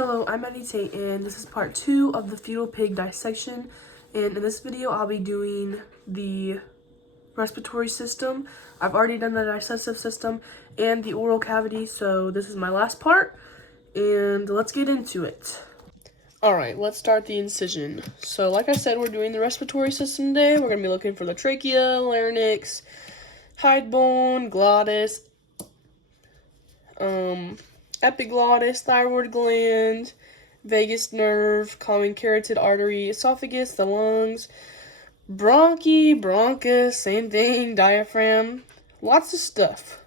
Hello, I'm Fetal, and this is part 2 of the fetal pig dissection. And in this video, I'll be doing the respiratory system. I've already done the digestive system and the oral cavity, so this is my last part, and let's get into it. Alright, let's start the incision. So like I said, we're doing the respiratory system today. We're going to be looking for the trachea, larynx, hide bone, glottis, epiglottis, thyroid gland, vagus nerve, common carotid artery, esophagus, the lungs, bronchus, same thing, diaphragm, lots of stuff.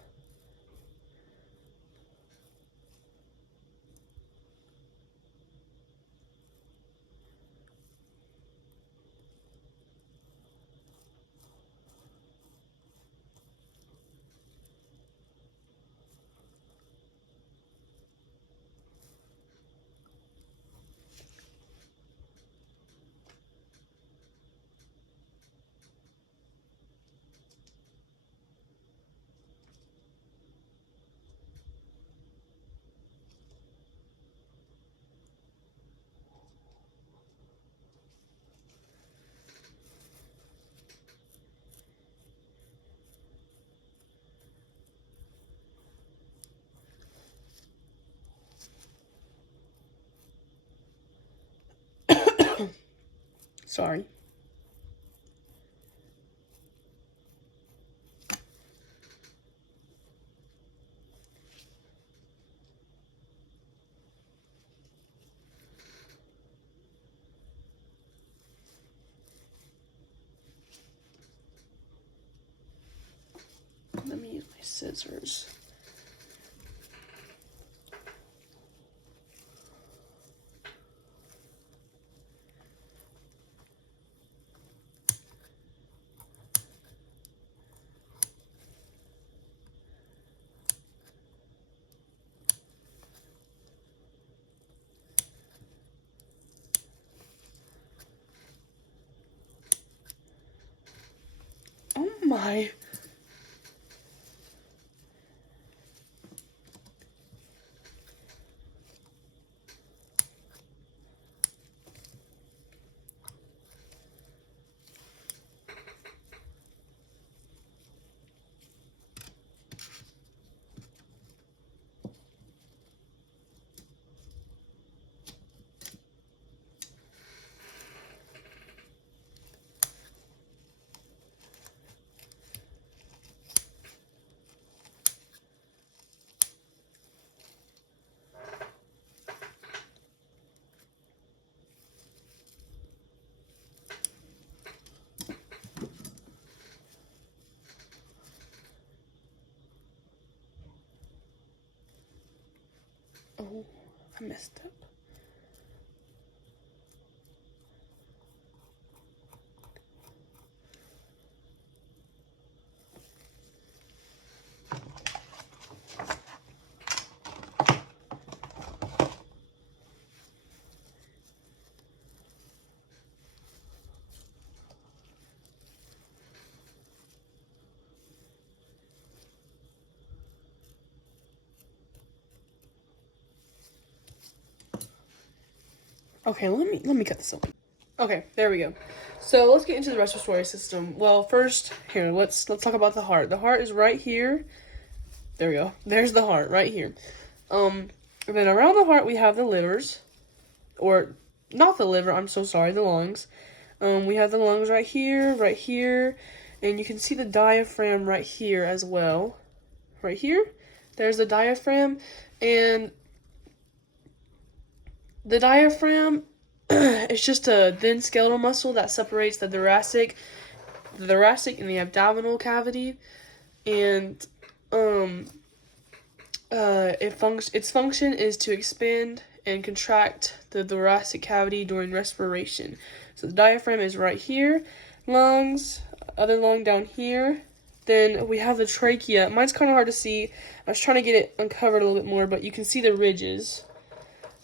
Sorry. Let me use my scissors. Oh my. Oh, I messed up. Okay, let me cut this open. Okay, there we go. So let's get into the respiratory system. Well, first, here, let's talk about the heart. The heart is right here. There we go. There's the heart right here. And then around the heart we have the livers, or not the liver. I'm so sorry, the lungs. We have the lungs right here, and you can see the diaphragm right here as well. Right here, there's the diaphragm, and the diaphragm is just a thin skeletal muscle that separates the thoracic and the abdominal cavity, and its function is to expand and contract the thoracic cavity during respiration. So the diaphragm is right here, lungs, other lung down here. Then we have the trachea. Mine's kind of hard to see. I was trying to get it uncovered a little bit more, but you can see the ridges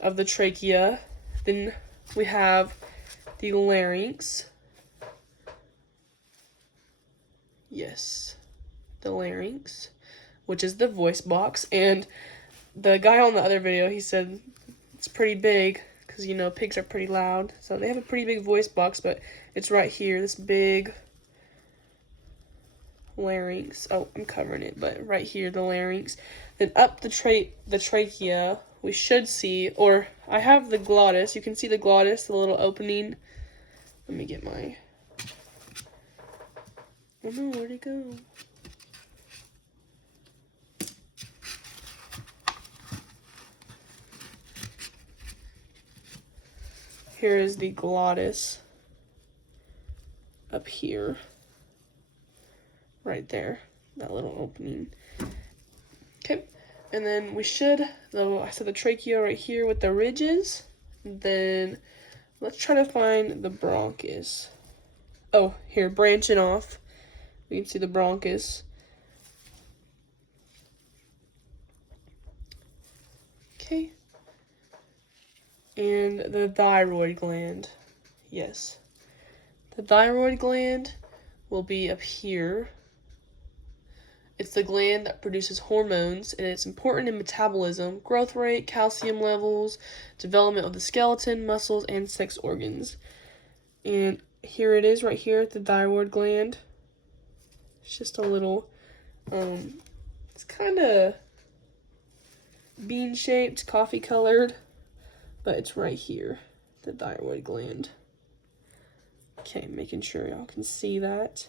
of the trachea. Then we have the larynx. Yes, the larynx, which is the voice box. And the guy on the other video, he said It's pretty big because, you know, pigs are pretty loud. So they have a pretty big voice box, but it's right here, this big larynx. Oh, I'm covering it, but right here, the larynx. Then up the trachea, we should see, or I have the glottis. You can see the glottis, the little opening. Let me get my, oh no, where'd it go? Here is the glottis up here, right there, that little opening. Okay, and then we should, though I said the trachea right here with the ridges. Then let's try to find the bronchus. Oh, here, branching off. We can see the bronchus. Okay. And the thyroid gland. Yes. The thyroid gland will be up here. It's the gland that produces hormones, and it's important in metabolism, growth rate, calcium levels, development of the skeleton, muscles, and sex organs. And here it is right here, the thyroid gland. It's just a little, it's kind of bean-shaped, coffee-colored, but it's right here, the thyroid gland. Okay, making sure y'all can see that.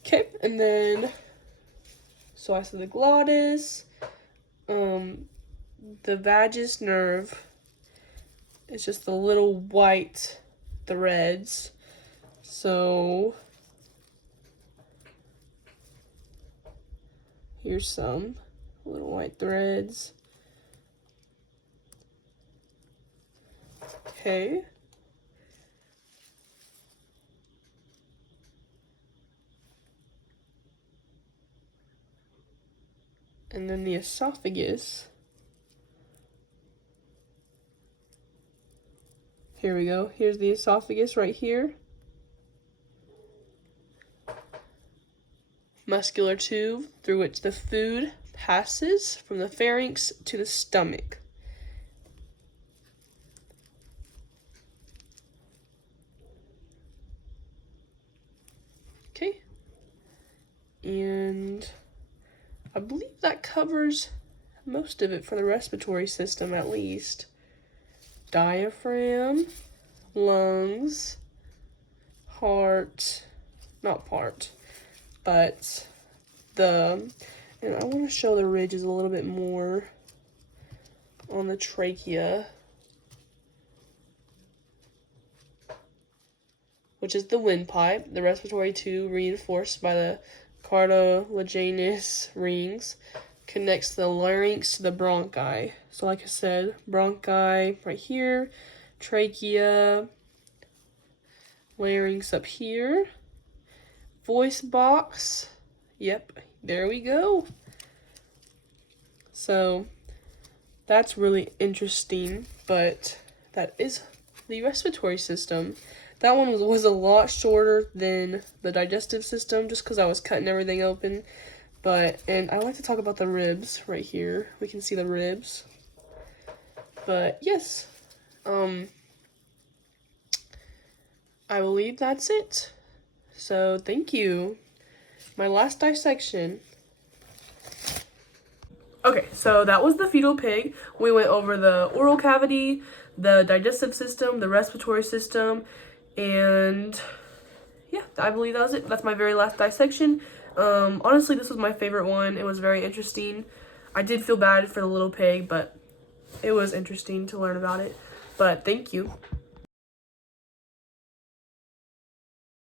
Okay, and then, so I said the glottis, the vagus nerve is just the little white threads. So here's some little white threads. Okay. And then the esophagus. Here we go. Here's the esophagus right here. Muscular tube through which the food passes from the pharynx to the stomach. Okay. And I believe that covers most of it for the respiratory system, at least. Diaphragm, lungs, heart, not part, but and I want to show the ridges a little bit more on the trachea, which is the windpipe, the respiratory tube reinforced by the cartilaginous rings, connects the larynx to the bronchi. So like I said, bronchi right here, trachea, larynx up here, voice box. Yep, there we go. So that's really interesting, but that is the respiratory system. That one was a lot shorter than the digestive system just because I was cutting everything open. And I like to talk about the ribs right here. We can see the ribs. But yes, I believe that's it. So thank you. My last dissection. Okay, so that was the fetal pig. We went over the oral cavity, the digestive system, the respiratory system, and yeah, I believe that was it. That's my very last dissection. Honestly, this was my favorite one. It was very interesting. I did feel bad for the little pig, but it was interesting to learn about it. But thank you.